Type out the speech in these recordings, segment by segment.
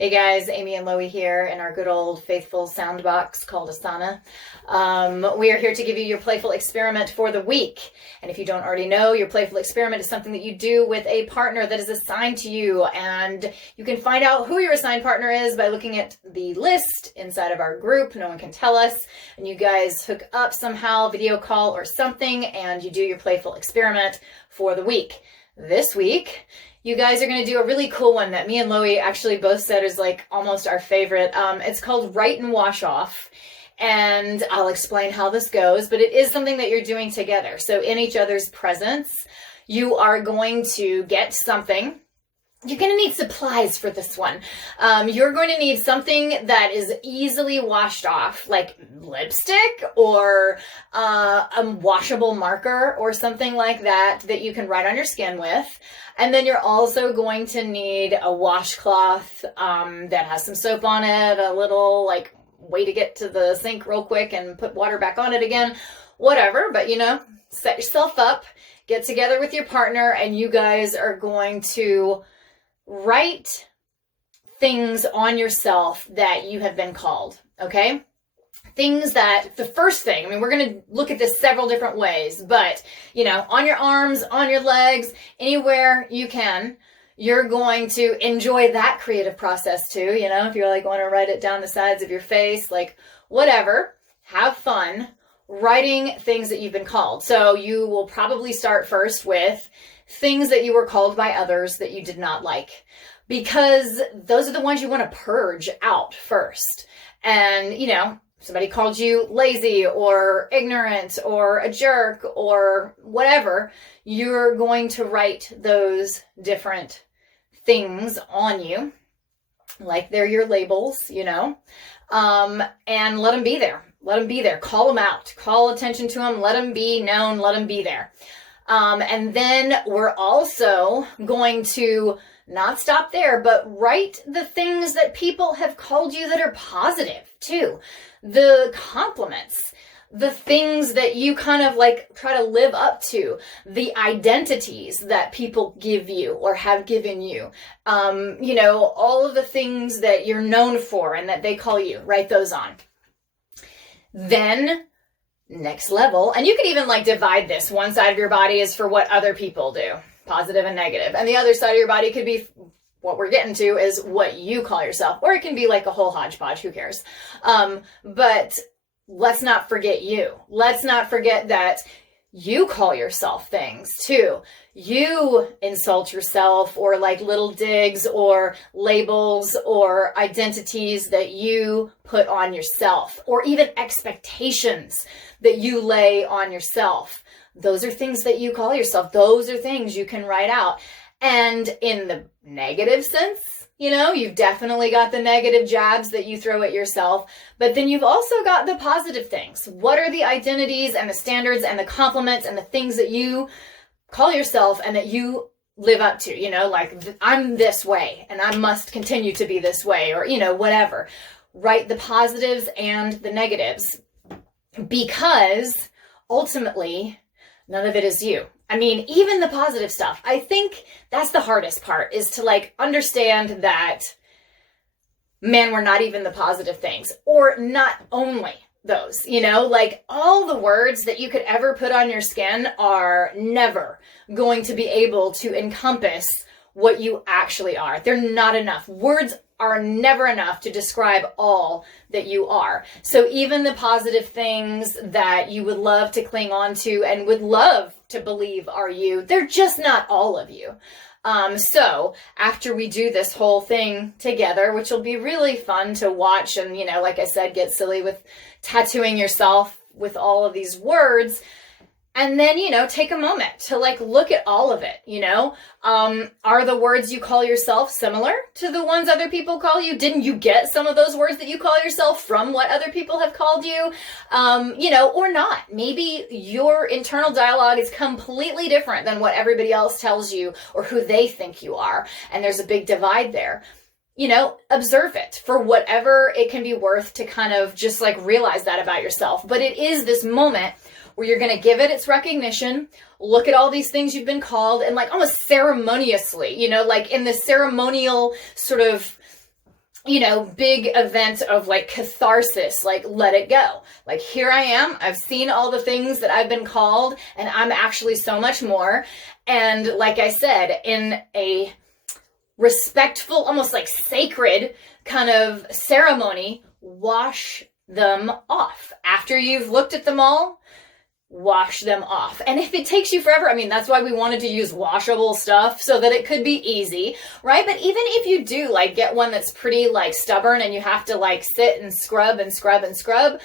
Hey guys, Amy and Loie here in our good old faithful sound box called Asana. We are here to give you your playful experiment for the week. And if you don't already know, your playful experiment is something that you do with a partner that is assigned to you. And you can find out who your assigned partner is by looking at the list inside of our group. No one can tell us. And you guys hook up somehow, video call or something, and you do your playful experiment for the week. This week, you guys are going to do a really cool one that me and Loie actually both said is like almost our favorite. It's called Write and Wash Off. And I'll explain how this goes, but it is something that you're doing together. So in each other's presence, you are going to get something. You're going to need supplies for this one. You're going to need something that is easily washed off, like lipstick or a washable marker or something like that that you can write on your skin with. And then you're also going to need a washcloth that has some soap on it, a little like way to get to the sink real quick and put water back on it again, whatever. But, you know, set yourself up, get together with your partner, and you guys are going to write things on yourself that you have been called, okay? Things that, the first thing, I mean, we're going to look at this several different ways, but, you know, on your arms, on your legs, anywhere you can, you're going to enjoy that creative process too, you know, if you're like want to write it down the sides of your face, like whatever, have fun writing things that you've been called. So you will probably start first with things that you were called by others that you did not like, because those are the ones you want to purge out first. And, you know, somebody called you lazy or ignorant or a jerk or whatever, you're going to write those different things on you, like they're your labels, you know, and let them be there. Let them be there. Call them out. Call attention to them. Let them be known. Let them be there. And then we're also going to not stop there, but write the things that people have called you that are positive too. The compliments, the things that you kind of like try to live up to, the identities that people give you or have given you, you know, all of the things that you're known for and that they call you, write those on. Then next level, and you can even like divide this. One side of your body is for what other people do, positive and negative. And the other side of your body could be what we're getting to is what you call yourself, or it can be like a whole hodgepodge, who cares? But let's not forget you. Let's not forget that you call yourself things too. You insult yourself, or like little digs or labels or identities that you put on yourself, or even expectations that you lay on yourself. Those are things that you call yourself. Those are things you can write out. And in the negative sense, you know, you've definitely got the negative jabs that you throw at yourself, but then you've also got the positive things. What are the identities and the standards and the compliments and the things that you call yourself and that you live up to, you know, like I'm this way and I must continue to be this way, or, you know, whatever. Write the positives and the negatives, because ultimately none of it is you. I mean, even the positive stuff, I think that's the hardest part, is to like understand that, man, we're not even the positive things, or not only those, you know, like all the words that you could ever put on your skin are never going to be able to encompass what you actually are. They're not enough. Words are never enough to describe all that you are. So even the positive things that you would love to cling on to and would love to believe are you, they're just not all of you. So after we do this whole thing together, which will be really fun to watch, and, you know, like I said, get silly with tattooing yourself with all of these words. And then, you know, take a moment to like look at all of it, you know, are the words you call yourself similar to the ones other people call you? Didn't you get some of those words that you call yourself from what other people have called you? You know, or not. Maybe your internal dialogue is completely different than what everybody else tells you or who they think you are. And there's a big divide there. You know, observe it for whatever it can be worth to kind of just like realize that about yourself. But it is this moment where you're going to give it its recognition, look at all these things you've been called, and like almost ceremoniously, you know, like in the ceremonial sort of big event of like catharsis, like let it go. Like, here I am. I've seen all the things that I've been called, and I'm actually so much more. And like I said, in a respectful, almost like sacred kind of ceremony, wash them off. After you've looked at them all, wash them off. And if it takes you forever, I mean, that's why we wanted to use washable stuff, so that it could be easy, right? But even if you do like get one that's pretty like stubborn and you have to like sit and scrub and scrub and scrub,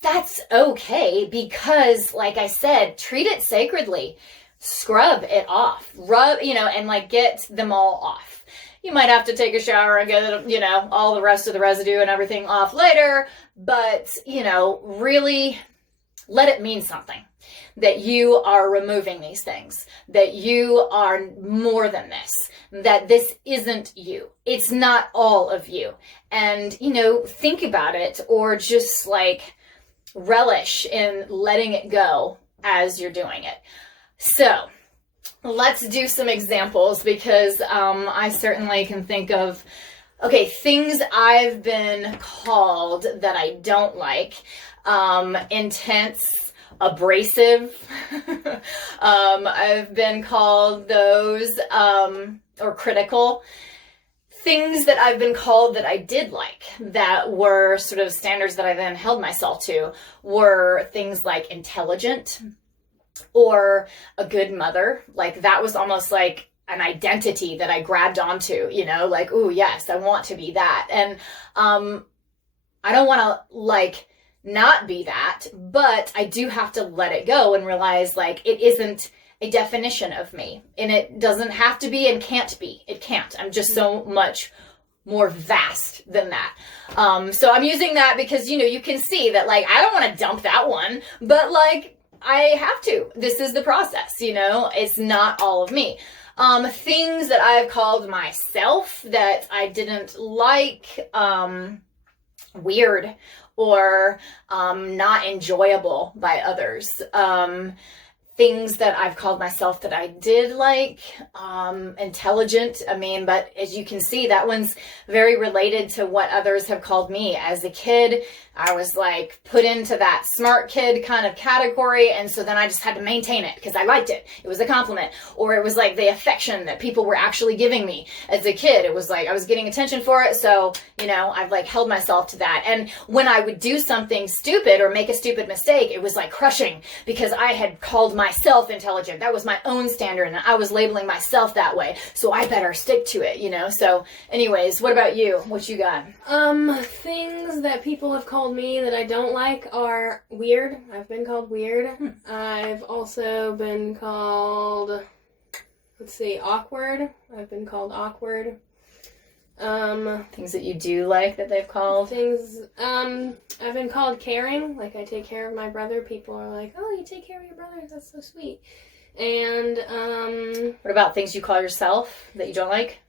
that's okay, because like I said, treat it sacredly. Scrub it off, rub, and like get them all off. You might have to take a shower and get, all the rest of the residue and everything off later, but, really let it mean something, that you are removing these things, that you are more than this, that this isn't you. It's not all of you. And, think about it, or just like relish in letting it go as you're doing it. So let's do some examples, because I certainly can think of, things I've been called that I don't like. Intense, abrasive. I've been called those, or critical. Things that I've been called that I did like, that were sort of standards that I then held myself to, were things like intelligent or a good mother. Like, that was almost like an identity that I grabbed onto, like, ooh, yes, I want to be that. And I don't want to like not be that, but I do have to let it go and realize like it isn't a definition of me, and it doesn't have to be and can't be. It can't. I'm just so much more vast than that. So I'm using that because, you can see that like, I don't want to dump that one, but like, I have to. This is the process, it's not all of me. Things that I've called myself that I didn't like, weird, or not enjoyable by others. Things that I've called myself that I did like, intelligent. I mean, but as you can see, that one's very related to what others have called me. As a kid, I was like put into that smart kid kind of category. And so then I just had to maintain it because I liked it. It was a compliment, or it was like the affection that people were actually giving me as a kid. It was like I was getting attention for it. So, I've like held myself to that. And when I would do something stupid or make a stupid mistake, it was like crushing, because I had called myself intelligent. That was my own standard, and I was labeling myself that way. So I better stick to it, So anyways, what about you? What you got? Things that people have called me that I don't like are weird. I've been called weird. I've also been called, awkward. I've been called awkward. Things that you do like that they've called? I've been called caring. Like, I take care of my brother. People are like, oh, you take care of your brother. That's so sweet. And, what about things you call yourself that you don't like?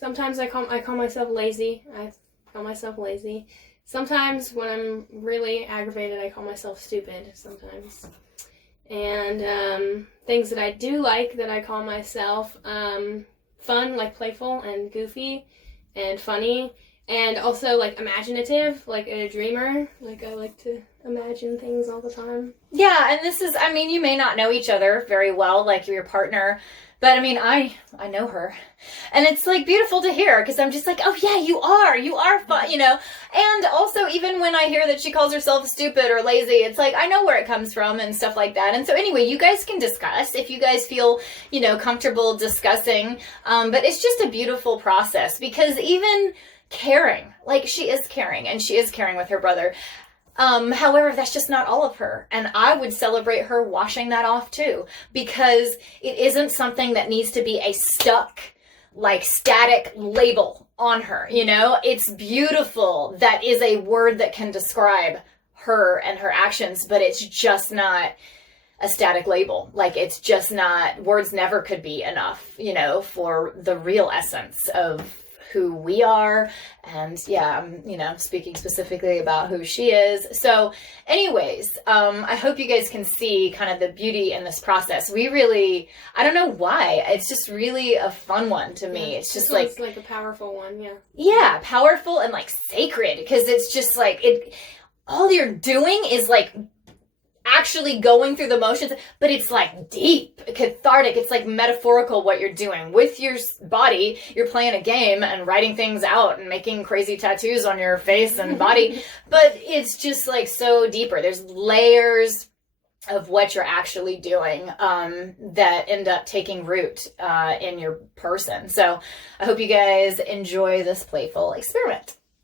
Sometimes I call myself lazy. I call myself lazy. Sometimes when I'm really aggravated, I call myself stupid sometimes. And, things that I do like that I call myself, fun, like playful and goofy and funny, and also like imaginative, like a dreamer. Like, I like to imagine things all the time. Yeah, and this is, you may not know each other very well, like your partner, but I know her, and it's like beautiful to hear, because I'm just like, oh yeah, you are fun, and also even when I hear that she calls herself stupid or lazy, it's like, I know where it comes from and stuff like that. And so anyway, you guys can discuss if you guys feel, comfortable discussing, but it's just a beautiful process, because even caring, like she is caring, and she is caring with her brother. However, that's just not all of her. And I would celebrate her washing that off too, because it isn't something that needs to be a stuck, like static label on her. It's beautiful. That is a word that can describe her and her actions, but it's just not a static label. Like, it's just not, words never could be enough, for the real essence of who we are. And yeah, I'm, you know, speaking specifically about who she is. So anyways, I hope you guys can see kind of the beauty in this process. We really, I don't know why, it's just really a fun one to me. It's just it's like a powerful one. Yeah, powerful and like sacred, because it's just like all you're doing is like actually going through the motions, but it's like deep, cathartic. It's like metaphorical what you're doing with your body. You're playing a game and writing things out and making crazy tattoos on your face and body, but it's just like so deeper. There's layers of what you're actually doing that end up taking root in your person. So I hope you guys enjoy this playful experiment.